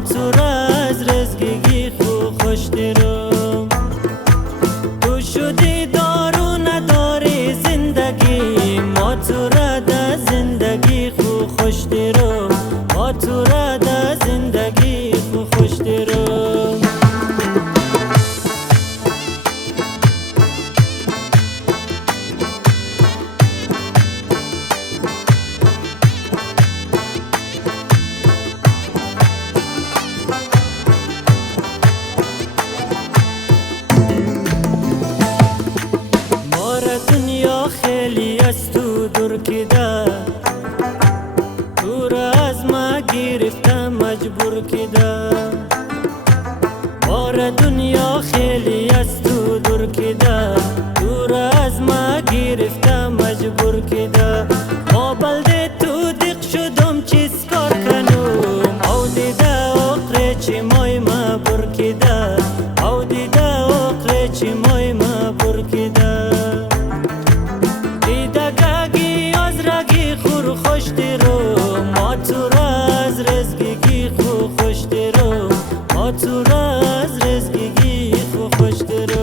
ما تو را از رزگی خوش درم. تو شدی دارو نداری زندگی، ما تو را در زندگی خوش درم. ما تو را در زندگی خوش درم. دنیا خیلی از تو دور کده، تو را از ما گرفته مجبور کده. بار دنیا خیلی از تو دور کده، تو را از ما گرفته مجبور کده. ما بلده تو دیق شدم چیز کار کنم، او دیده اقره چی مای ما بر کده، او دیده اقره چی مای ما بر کده. خوش درو ما تو را از رزگی خوش درو. ما تو را از رزگی خوش درو.